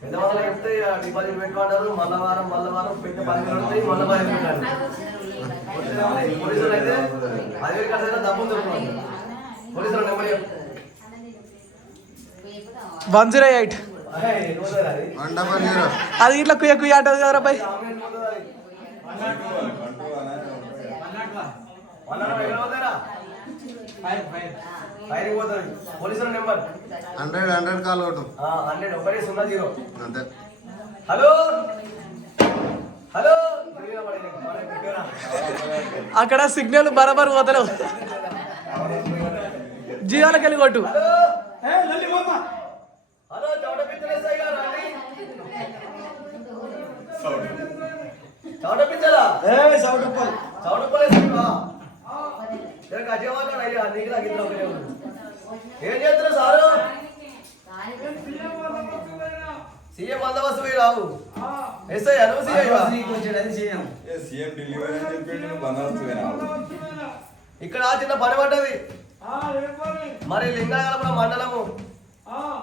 పెద్దవాళ్ళు చెప్తే డిపాజిట్ పెట్టుకుంటారు. మళ్ళా వారం పెద్ద 10 ఉంటాయి. మళ్ళీ 10 పెట్టారు. పోలీసులు అయితే 10,000 కట్టాలి డబ్బులు దొరుకుతుంది. పోలీసులు నెంబర్ 108 అది ఇట్లా కుయ్య కుయ్య అంటది కదా బాయ్. పోలీసుల నెంబర్ 100 కాల్ అవుట్ 100 100 అంతే. హలో హలో అక్కడ సిగ్నల్ బరాబర్ పోతలేవు. జియోలకి వెళ్ళి కొట్టు. హలో చౌట పిచ్చలేసాయి గారు అండి. చౌట పిచ్చలా చౌటప్పలేసా అజయవాళ్ళు అయ్యా నీకు నాకు ఇద్దరు ఒకరే ఉన్నారు. ఏం చేస్తున్నారు సారు? సీఎం బందోబస్తు పోయి రావు. ఎస్ఐ అను ఇక్కడ చిన్న పని పడ్డది. మరి లింగాయలపురం మండలము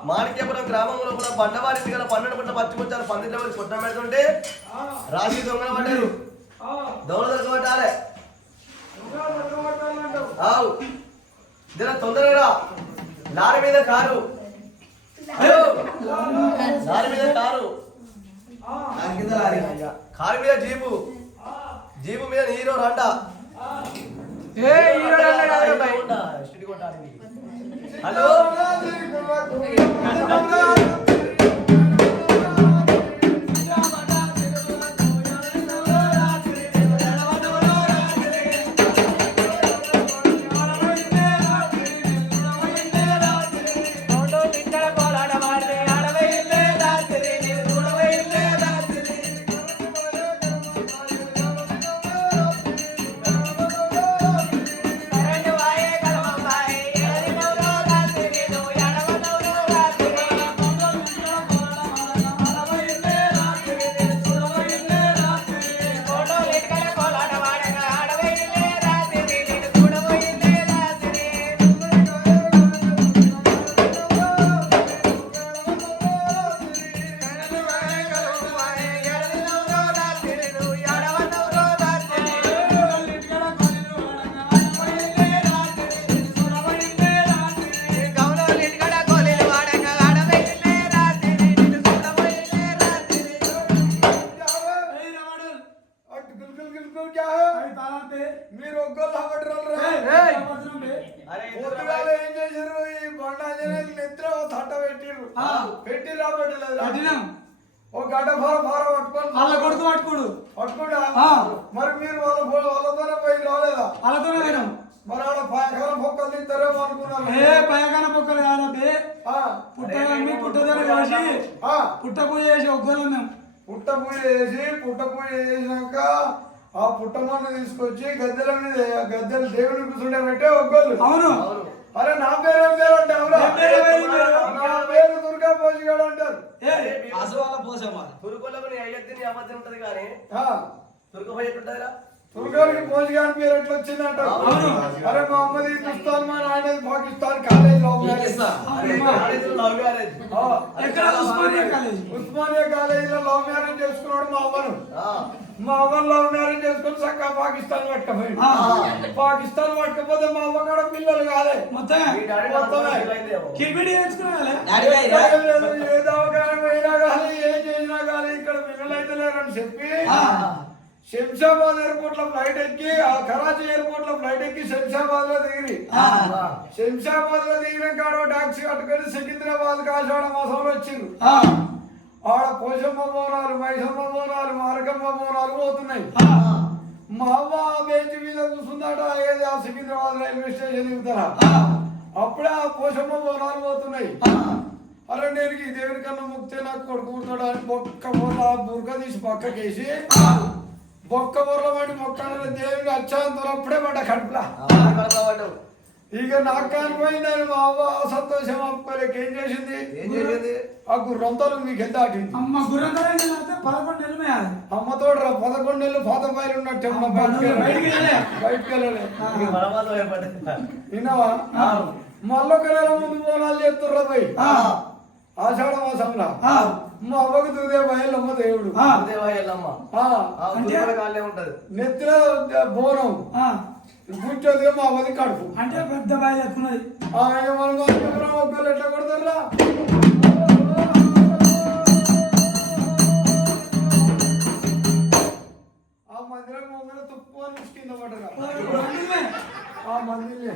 మాణిక్యపురం గ్రామం లోపల బండవారి గల 12 పుట్ల పచ్చిముచ్చారు 12 పుట్ట పెడుతుంటే రాజీ దొంగలు పడ్డారు. దొంగలు దొరకబట్టాలి. తొందరగా లారీ మీద కారు. లారీ మీద కారు కారు మీద జీపు మీద హీరో రంట. హలో మీరు ఒక్కళ్ళు ఏం చేసారు? ఈ బండాజనేది నిద్ర తట్ట పెట్టిర్రు. పెట్టిరా పెట్టలేదు ఒక గడ్డ ఫారం పట్టుకొని వాళ్ళ కొడుకు పట్టుకుండా మరి మీరు వాళ్ళతోనే పోయి రాలేదా? వాళ్ళతోనే పోయినాం. మరి ఆడ పాయకాల పొక్కలు తింటారేమో అనుకున్నాను. పాయకాల పొక్కలు కాదండి. పుట్టదని కాసి పుట్ట పూజ చేసి ఒక్కరు మేము పుట్ట పూజ చేసినాక ఆ పుట్టమన్ను తీసుకొచ్చి గద్దెల మీద గద్దెలు దేవుని కూర్చుండే పెట్టే ఒక్కళ్ళు. అవును. అరే నా పేరు ఏం పేరు అంటే నా పేరు దుర్గా పోషగాడు అంటారు. తురుకోళ్ళకు అయ్యద్ది అబద్ధం ఉంటది కానీ తురుకపోయేట్టుంటదిరా. తుర్గానికి పోషగాని పేరు ఎట్లా వచ్చింది అంటారు. అరే మా అమ్మది హిందుస్థాన్ మా నాయనది Pakistan college love marriage. Osmania college లో లవ్ మ్యారేజ్ చేసుకున్నాడు మా అమ్మను. మా అమ్మను లవ్ మ్యారేజ్ చేసుకుని చక్కగా పాకిస్తాన్ పట్టుకపోయింది. పాకిస్తాన్ పట్టుకపోతే మా అమ్మ కాడ పిల్లలు కాలే. ఏ దవాఖాన పోయినా కానీ ఏం చేసినా కానీ ఇక్కడ పిల్లలు అయితే లేరని చెప్పి శంషాబాద్ ఎయిర్పోర్ట్ లో ఫ్లైట్ ఎక్కి కరాచీ ఎయిర్పోర్ట్ లో ఫ్లైట్ ఎక్కి శంషాబాద్ లో దిగిరి. శంషాబాద్ లో దిగిన కాడ టాక్సీ కట్టుకొని సికింద్రాబాద్ ఆషాఢ మాసంలో వచ్చిండ్రు. ఆడ పోషమ్మ బోనాలు, మైసమ్మ బోనాలు, మార్గమ్మ బోనాలు పోతున్నాయి. మా అమ్మ బెంచ్ మీద కూర్చుందట. ఏది ఆ సికింద్రాబాద్ రైల్వే స్టేషన్ దిగుతారా అప్పుడే ఆ పోషమ్మ బోనాలు పోతున్నాయి. అరే నేను ఈ దేవుని కన్నా ముక్తే నాకు కొడుకు కూర్తాడు అని బొక్క బోర్ల బుర్క తీసి పక్కకేసి బొక్క బొర్ల వాడి మొక్క దేవుని వచ్చాను అప్పుడే పడ్డ కడుపులా. ఇక నాకు కానిపోయిందని మా అవ్వ సంతోషం అప్పలేక ఏం చేసింది? ఆ గుర్రంతలు మీకు ఎంత ఆటింది. అమ్మతోడు 11 నెలలు పాతపాయలు ఉన్నట్టు బయటకు వెళ్ళలే. విన్నావా? మళ్ళొక నెల ముందు బోనాలు చేస్తుర్రా పోయి ఆషాఢ మాసంలో మా అవ్వకు దూదే బయలమ్మ దేవుడు నెత్తిన బోనం కూర్చోదే మా అవ్వది కడుపు అంటే పెద్ద బాయ్ ఎక్కున్నది మనం ఒక్కళ్ళు ఎట్లా కొడతారా ఆ మందిరం మొగ్గల తుప్పు అని కింద పడరా ఆ మందిరే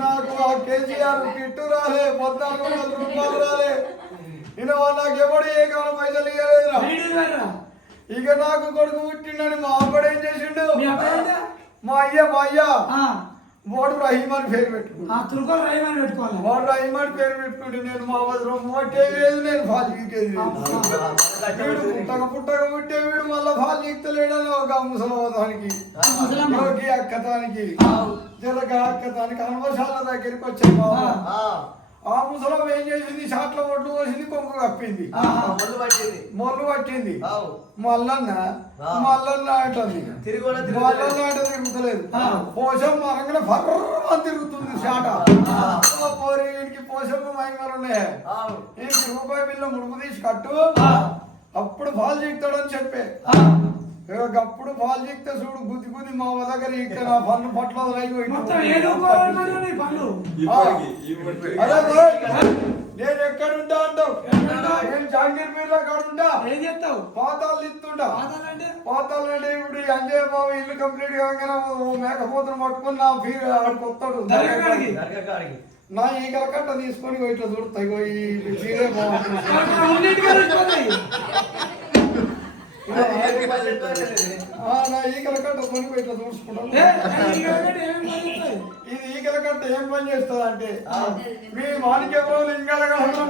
నాకు ఆ కేసీఆర్ కిట్టు రాలే 1400 రూపాయలు రాలే నేను నాకు ఎవడు ఏ కాలం పైసలు ఇవ్వలేదురా ఇక నాకు కొడుకు పుట్టిండని మా అబ్బడు ఏం చేసిండు మా అయ్య వాడు రహీం అని పేరు పెట్టుకున్నాడు వాడు రహీం అని పేరు పెట్టుకుంటే నేను మా వదిలి మొట్టేది లేదు నేను ఫాల్ గీకేది వీడు పుట్టక పుట్టే వీడు మళ్ళీ ఫాల్ గీక్తలేడని ఒక ముసలవతానికి యోగి అక్కతానికి జలగ అక్కతానికి అనుభశాల దగ్గరికి వచ్చాను ఆ ముసలం ఏం చేసింది షాట్ల ఒడ్లు పోసింది కొంగు కప్పింది మొల్లు పట్టింది మల్లన్న అంటుంది మల్లన్న అంటే తిరుగుతలేదు పోషం మరంగా ఫర్ర తిరుగుతుంది షాట వీడికి పోషమ్మ మహిమలు ఉన్నాయి వీడికి రూపాయి బిల్లు ముడుపు తీసి కట్టు అప్పుడు పాలు చీకుతాడని చెప్పే అప్పుడు పాలు చీకితే చూడు గుద్ది మా దగ్గర ఇక్కడ నా పన్ను పట్ల నేను ఎక్కడుంటా అంటావు నేను జాంగీర్పీర్లో కాడుంటా ఏం చెప్తావు పాతాలు ఇస్తుంటా పాతాలు అంటే ఇప్పుడు అంజయ్ బాబు ఇల్లు కంప్లీట్ కాగానే మేకపోతులు పట్టుకుని నా ఫీల్ ఆడికి వస్తాడు నా ఈగల కట్ట తీసుకొని ఇట్లా చూడతాయి ఈ ఫీలే బాగుంటుంది నా ఈగల కట్ట కొని ఇట్లా చూసుకుంటాను ఇది ఈగల కట్ట ఏం పని చేస్తుంది అంటే మీ మాణిక్యపురం లింగాల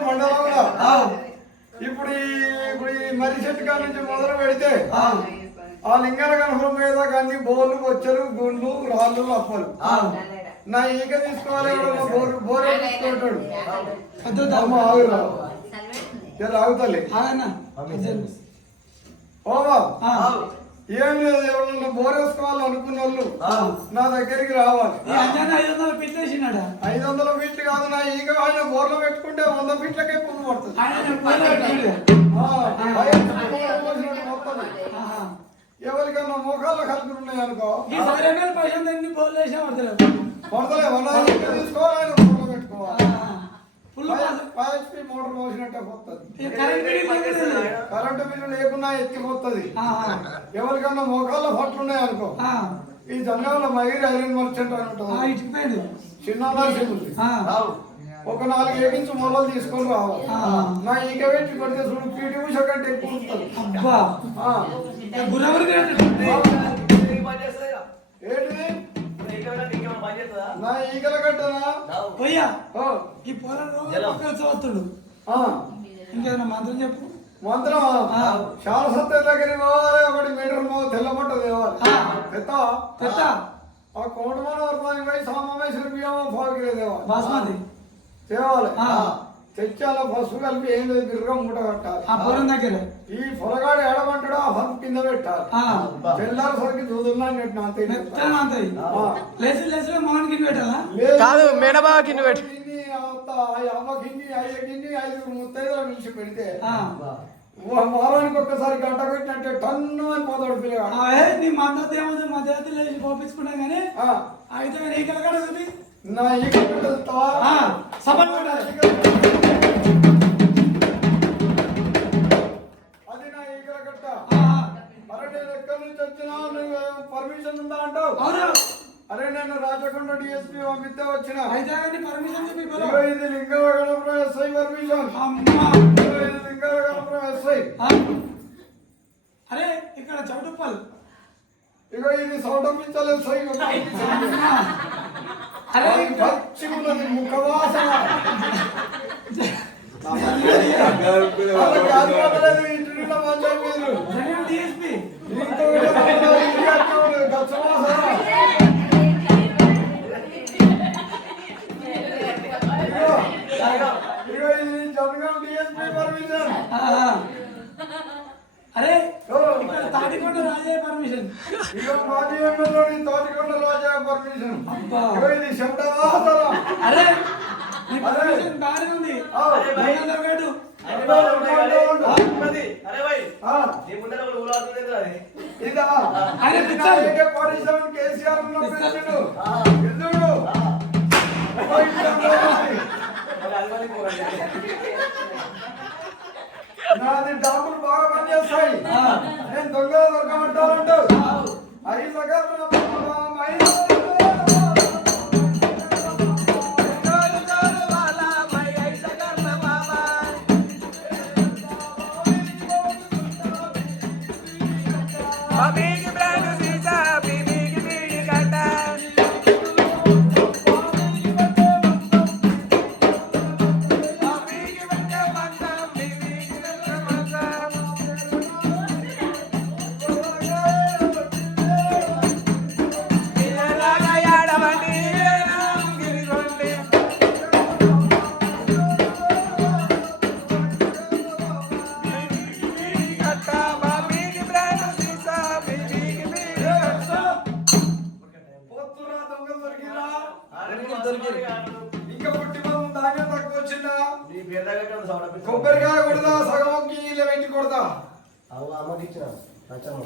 మండలంలో ఇప్పుడు ఈ మర్రి చెట్టు కాడి నుంచి మొదలు పెడితే ఆ లింగాల గణపురం మీద కానీ బోర్లు బొచ్చలు గుండ్లు రాళ్ళు అప్పలు నా ఈగ తీసుకోవాలి బోరే తీసుకుంటాడు ఆగుతలే ఓవా ఏం లేదు ఎవరన్నా బోరేసుకోవాలి అనుకున్న వాళ్ళు నా దగ్గరికి రావాలి 500 ఫీట్లు వేసినాడు 500 ఫీట్లు కాదు నా ఈగ ఆయన బోర్లో పెట్టుకుంటే 100 ఫీట్లకే పువ్వు పడుతుంది ఎవరికన్నా మోకాళ్ళ కలుపులు ఉన్నాయి అనుకో పడతలే తీసుకోవాలి ఆయన బోర్లో పెట్టుకోవాలి మోటార్ పోసినట్టే పోతుంది కరెంటు బిల్లు లేకున్నా ఎత్తిపోతుంది ఎవరికన్నా మోకాళ్ళ పట్లు ఉన్నాయి అనుకో ఈ జనగాంలో మగిరి ఐరన్ మర్చెంట్ అని ఉంటుంది చిన్న నరసింహుడి ఒక 4 ఏకించి మొలలు తీసుకొని రావాలి నా ఈగ పెట్టి కొడితే చూడు పీటీ ఉష కంటే ఎక్కువ ఉంటుంది ఏంటిది నా ఈగల కట్టనా ఈ పొలం ఇంకేదైనా మంత్రం చెప్పు మంత్రం చాలా సత్య దగ్గరికి పోవాలి 1 మీటర్ తెల్లబట్ట తేవాలి ఆ కోటమాన వర్పానికి పోయి సామేశ్వర బియ్యం పోగిరే తేవాలి బాస్మతి తేవాలి తెచ్చాల పసుపు కలిపి ఏం లేదు బిర్రగా మూట కట్టాలి ఆ పొలం దగ్గర ఈ పొలగాడు ఏడమంటాడు ఆ పసుపు కింద పెట్టాలి తెల్లారి సరికి దూదున్నా మోహన్ కింద పెట్టాలా కాదు మేడబావ కింద పెట్టు అమ్మ కింది 5 కింది 5 ముత్తైదులు పిలిచి పెడితే వారానికి ఒక్కసారి గంట పెట్టినట్టే టన్ను అని పోతాడు పిల్లగాడు నీ మద్దతు ఏముంది మా దేవతలు లేచి పంపించుకున్నా కానీ అయితే ఈ కలగాడు చూపి నా ఈ సభలు అది నా ఈగల కట్ట అరే నేను ఎక్కడి నుంచి వచ్చినా నువ్వు పర్మిషన్ ఉందా అంటావు అరే నేను రాజకొండ డిఎస్పీ పంపిస్తే వచ్చిన ఇది లింగవగణపురం ఎస్ఐ పర్మిషన్ ఇది లింగవగణపురం ఎస్ఐ అరే ఇక్కడ చౌటుప్పల్ ఇగో ఇది సౌటపించాలి ఎస్ఐ అరే పచ్చి ఉన్నది ముఖవాసన ఇంటిలో మంచి మీరు డిఎస్పీ గచ్చవాసన అరే ఇక్కడ తాటికొండ రాజయ్య పర్మిషన్ మాజీ ఎమ్మెల్యే తాటికొండ రాజయ్య పర్మిషన్ ఇది శబ్దవాసన అరే నీ పొజిషన్ బాగానే ఉంది అరే భయ్ దొరకడు అన్ని బాగా ఉన్నాయి కానీ ఉన్నది. అరే భయ్ ఆ, నీ ముందర ఒకడు ఊలాడుతుంది ఏందిరా అది? ఇదా ఆయన ఇది పిచ్చోడు. నా AK-47 కేసీఆర్ ఉన్నప్పుడు ఇచ్చిండు. ఎందుకు? ఓ ఇట్లా పోయింది. మరి అది మళ్ళీ పోవాలి. నాది డాబులు బాగా పనిచేస్తాయి. నేను దొంగ దొరకమంటానంటావు. అయి సగం పోతున్నా దొంగ దొరికిరా. ఇంకా పుట్టి మందు ధాన్యం తక్కువ వచ్చిందా? నీ పేరు దగ్గర సౌండ్ అప్పించు. కొబ్బరికాయ కొడదా సగం ఇలా పెట్టి కొడదా? అవ్వ అమ్మకి ఇచ్చిన నచ్చమ్మ.